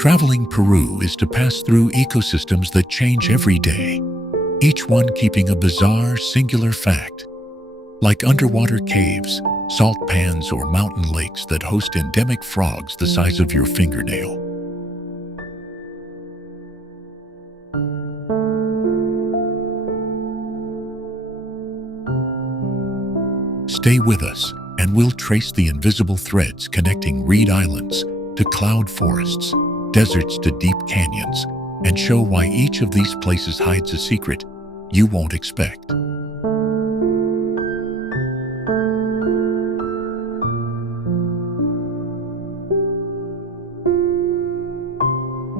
Traveling Peru is to pass through ecosystems that change every day, each one keeping a bizarre, singular fact, like underwater caves, salt pans, or mountain lakes that host endemic frogs the size of your fingernail. Stay with us, and we'll trace the invisible threads connecting reed islands to cloud forests, deserts to deep canyons, and show why each of these places hides a secret you won't expect.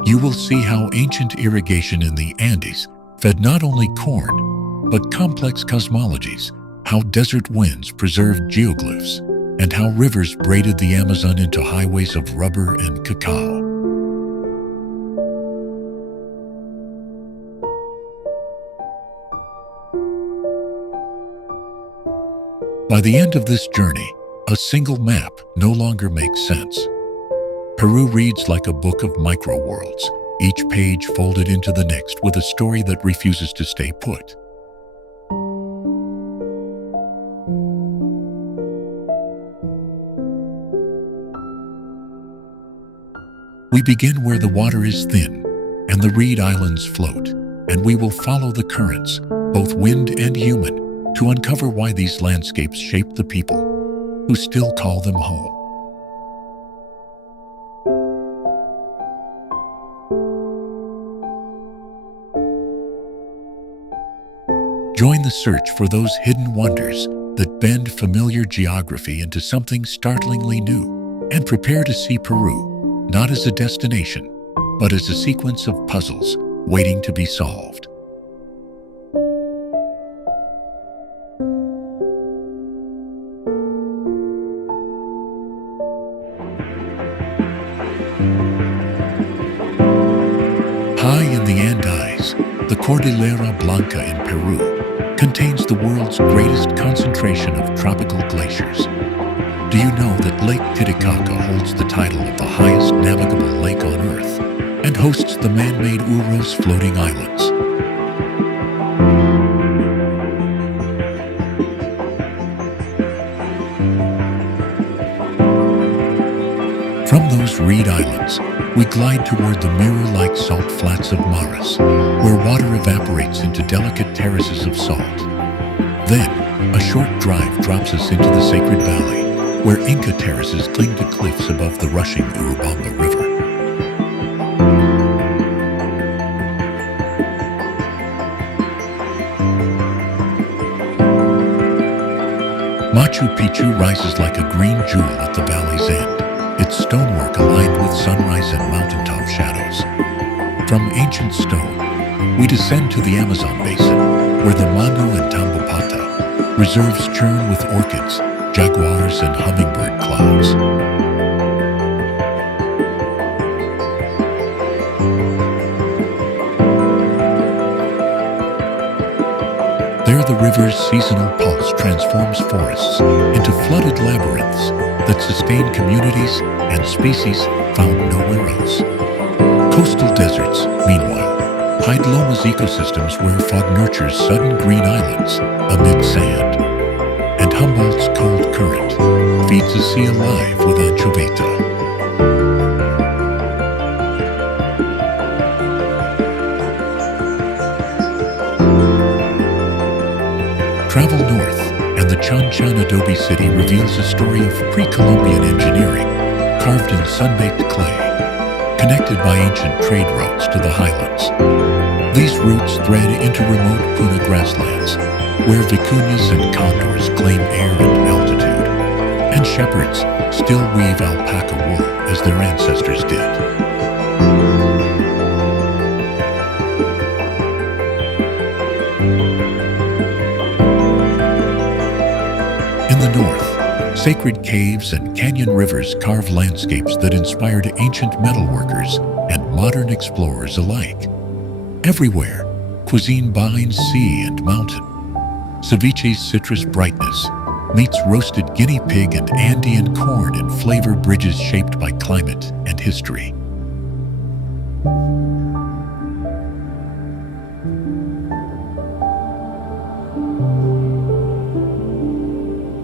You will see how ancient irrigation in the Andes fed not only corn, but complex cosmologies, how desert winds preserved geoglyphs, and how rivers braided the Amazon into highways of rubber and cacao. By the end of this journey, a single map no longer makes sense. Peru reads like a book of micro-worlds, each page folded into the next with a story that refuses to stay put. We begin where the water is thin and the reed islands float, and we will follow the currents, both wind and human, to uncover why these landscapes shape the people who still call them home. Join the search for those hidden wonders that bend familiar geography into something startlingly new, and prepare to see Peru not as a destination, but as a sequence of puzzles waiting to be solved. High in the Andes, the Cordillera Blanca in Peru contains the world's greatest concentration of tropical glaciers. Do you know that Lake Titicaca holds the title of the highest navigable lake on Earth and hosts the man-made Uros floating islands? From those reed islands, we glide toward the mirror-like salt flats of Maras, where water evaporates into delicate terraces of salt. Then, a short drive drops us into the Sacred Valley, where Inca terraces cling to cliffs above the rushing Urubamba River. Machu Picchu rises like a green jewel at the valley's end, its stonework aligned with sunrise and mountaintop shadows. From ancient stone, we descend to the Amazon basin, where the Manu and Tambopata reserves churn with orchids, jaguars, and hummingbird clouds. There, the river's seasonal pulse transforms forests into flooded labyrinths that sustain communities and species found nowhere else. Coastal deserts, meanwhile, hide Loma's ecosystems where fog nurtures sudden green islands amid sand, and Humboldt's cold current feeds a sea alive with anchoveta. Travel north, and the Chan Chan Adobe City reveals a story of pre-Columbian engineering carved in sun-baked clay, connected by ancient trade routes to the highlands. These routes thread into remote Puna grasslands, where vicuñas and condors claim air and altitude, and shepherds still weave alpaca wool as their ancestors did. In the north, sacred caves and canyon rivers carve landscapes that inspired ancient metalworkers and modern explorers alike. Everywhere, cuisine binds sea and mountain. Ceviche's citrus brightness meets roasted guinea pig and Andean corn in flavor bridges shaped by climate and history.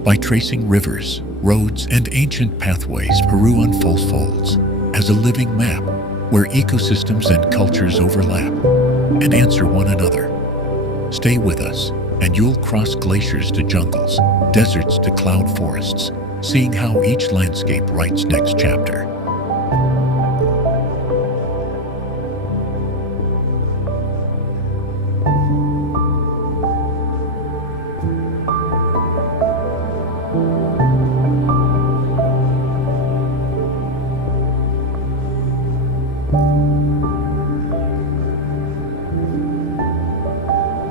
By tracing rivers, roads, and ancient pathways, Peru unfolds as a living map where ecosystems and cultures overlap and answer one another. Stay with us, and you'll cross glaciers to jungles, deserts to cloud forests, seeing how each landscape writes next chapter.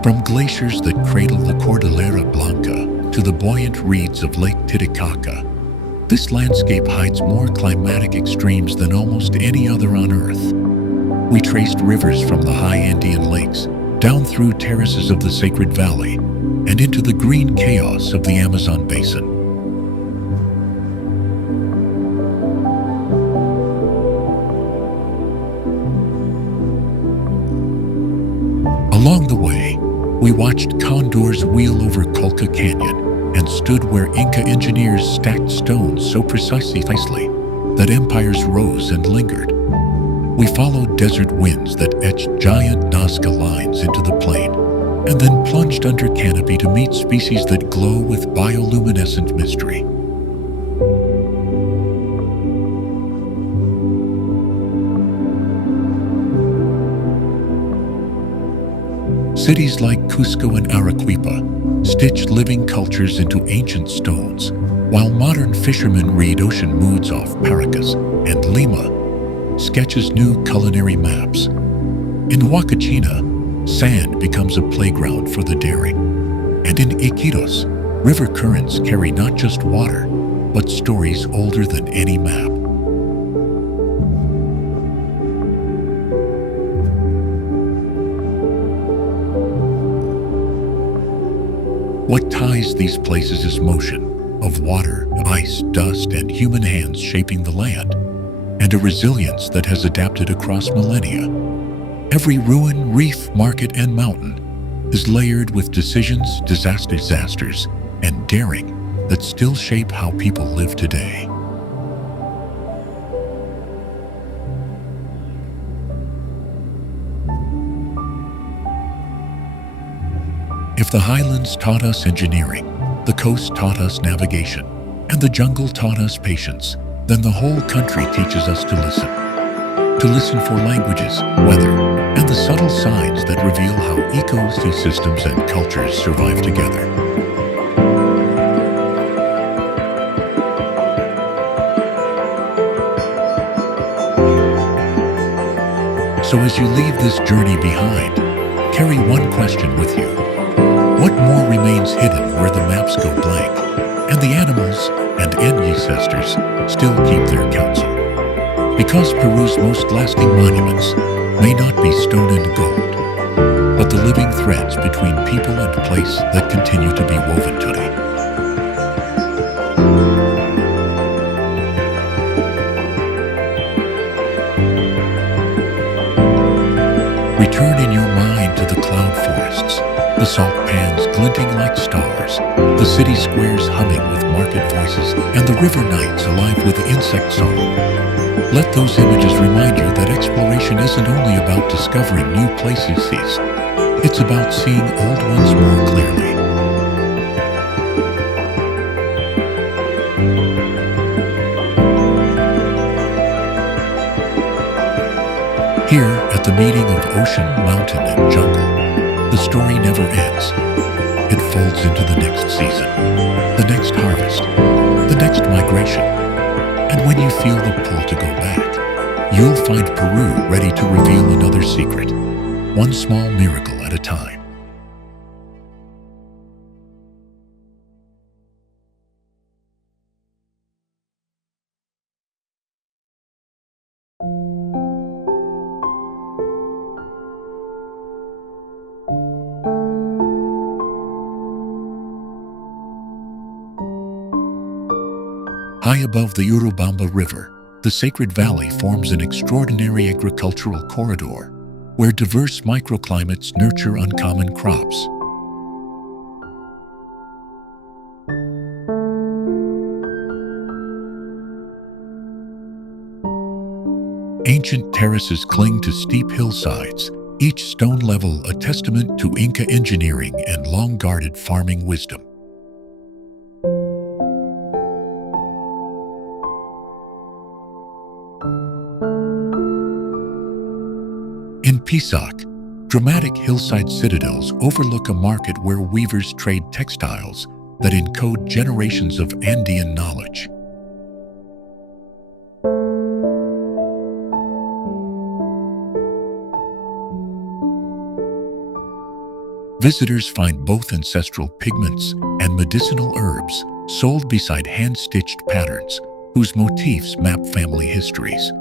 From glaciers that cradle the Cordillera Blanca to the buoyant reeds of Lake Titicaca, this landscape hides more climatic extremes than almost any other on Earth. We traced rivers from the high Andean lakes, down through terraces of the Sacred Valley, and into the green chaos of the Amazon basin. Along the way, we watched condors wheel over Colca Canyon and stood where Inca engineers stacked stones so precisely that empires rose and lingered. We followed desert winds that etched giant Nazca lines into the plain, and then plunged under canopy to meet species that glow with bioluminescent mystery. Cities like Cusco and Arequipa stitch living cultures into ancient stones, while modern fishermen read ocean moods off Paracas, and Lima sketches new culinary maps. In Huacachina, sand becomes a playground for the daring. And in Iquitos, river currents carry not just water, but stories older than any map. What ties these places is motion of water, ice, dust, and human hands shaping the land, and a resilience that has adapted across millennia. Every ruin, reef, market, and mountain is layered with decisions, disasters, and daring that still shape how people live today. If the highlands taught us engineering, the coast taught us navigation, and the jungle taught us patience, then the whole country teaches us to listen. To listen for languages, weather, and the subtle signs that reveal how ecosystems and cultures survive together. So as you leave this journey behind, carry one question with you. What more remains hidden where the maps go blank, and the animals and ancestors still keep their counsel? Because Peru's most lasting monuments may not be stone and gold, but the living threads between people and place that continue to be woven today. Return in your mind to the cloud forests, the salt pans glinting like stars, the city squares humming with market voices, and the river nights alive with insect song. Let those images remind you that exploration isn't only about discovering new places, it's about seeing old ones more clearly. Here, at the meeting of ocean, mountain, and jungle, the story never ends. It folds into the next season, the next harvest, the next migration. And when you feel the pull to go back, you'll find Peru ready to reveal another secret, one small miracle at a time. High above the Urubamba River, the Sacred Valley forms an extraordinary agricultural corridor where diverse microclimates nurture uncommon crops. Ancient terraces cling to steep hillsides, each stone level a testament to Inca engineering and long-guarded farming wisdom. In Pisac, dramatic hillside citadels overlook a market where weavers trade textiles that encode generations of Andean knowledge. Visitors find both ancestral pigments and medicinal herbs sold beside hand-stitched patterns whose motifs map family histories.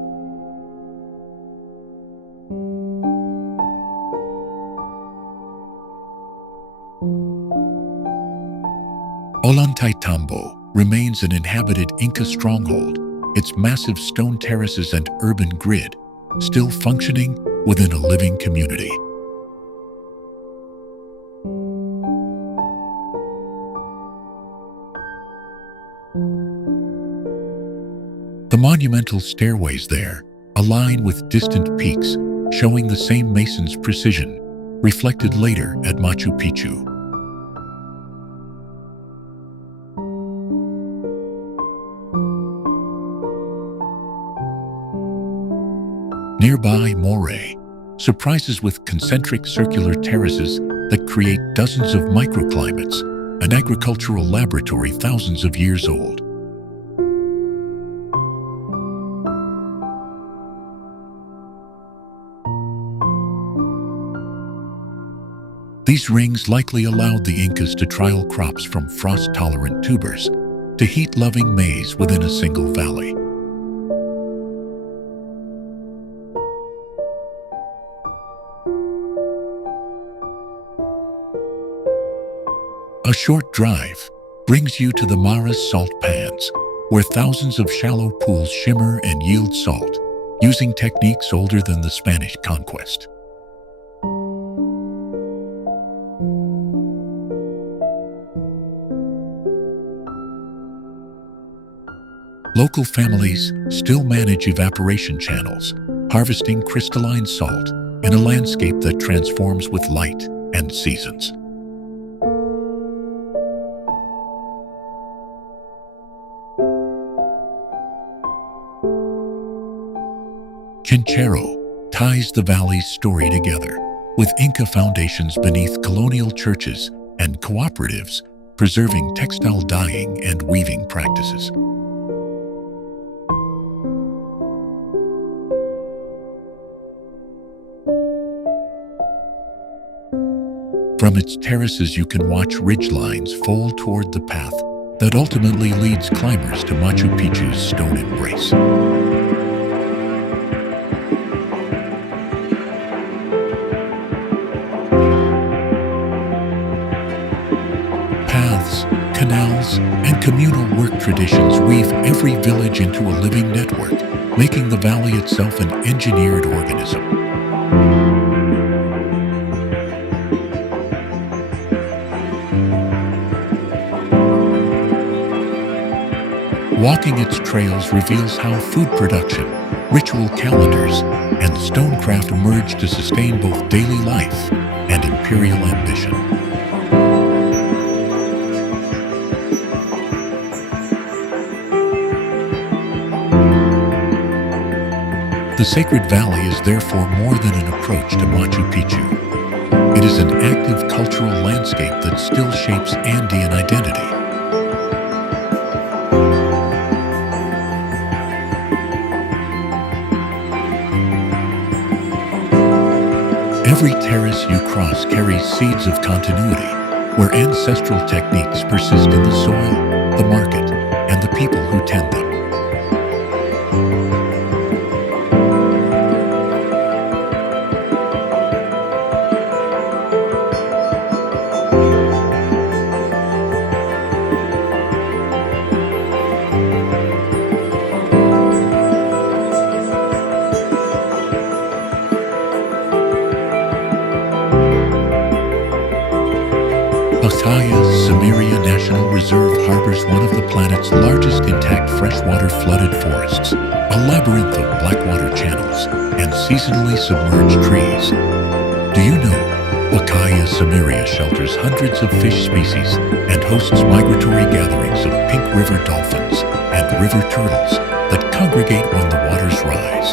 Ollantaytambo remains an inhabited Inca stronghold, its massive stone terraces and urban grid still functioning within a living community. The monumental stairways there align with distant peaks, showing the same mason's precision, reflected later at Machu Picchu. Nearby, Moray surprises with concentric circular terraces that create dozens of microclimates, an agricultural laboratory thousands of years old. These rings likely allowed the Incas to trial crops from frost-tolerant tubers to heat-loving maize within a single valley. A short drive brings you to the Mara's salt pans, where thousands of shallow pools shimmer and yield salt, using techniques older than the Spanish conquest. Local families still manage evaporation channels, harvesting crystalline salt in a landscape that transforms with light and seasons. Quinchero ties the valley's story together, with Inca foundations beneath colonial churches and cooperatives preserving textile dyeing and weaving practices. From its terraces you can watch ridgelines fold toward the path that ultimately leads climbers to Machu Picchu's stone embrace. Paths, canals, and communal work traditions weave every village into a living network, making the valley itself an engineered organism. Walking its trails reveals how food production, ritual calendars, and stonecraft merge to sustain both daily life and imperial ambition. The Sacred Valley is therefore more than an approach to Machu Picchu. It is an active cultural landscape that still shapes Andean identity. Every terrace you cross carries seeds of continuity, where ancestral techniques persist in the soil, the market, and the people who tend them. Samaria National Reserve harbors one of the planet's largest intact freshwater flooded forests, a labyrinth of blackwater channels and seasonally submerged trees. Do you know Wakaya Samaria shelters hundreds of fish species and hosts migratory gatherings of pink river dolphins and river turtles that congregate when the waters rise?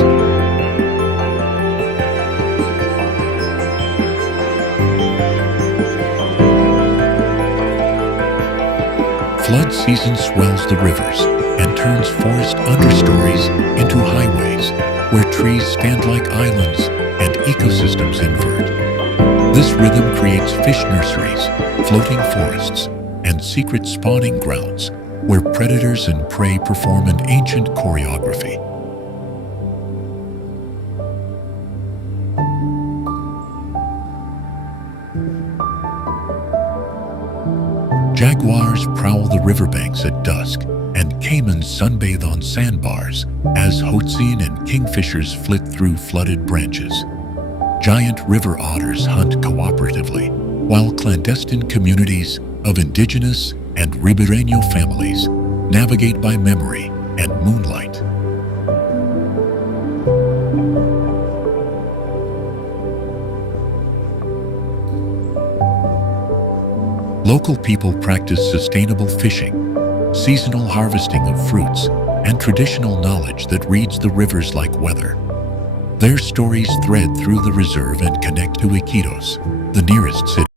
Flood season swells the rivers and turns forest understories into highways where trees stand like islands and ecosystems invert. This rhythm creates fish nurseries, floating forests, and secret spawning grounds where predators and prey perform an ancient choreography. Jaguars prowl the riverbanks at dusk, and caimans sunbathe on sandbars as hoatzin and kingfishers flit through flooded branches. Giant river otters hunt cooperatively, while clandestine communities of indigenous and ribereño families navigate by memory and moonlight. Local people practice sustainable fishing, seasonal harvesting of fruits, and traditional knowledge that reads the rivers like weather. Their stories thread through the reserve and connect to Iquitos, the nearest city.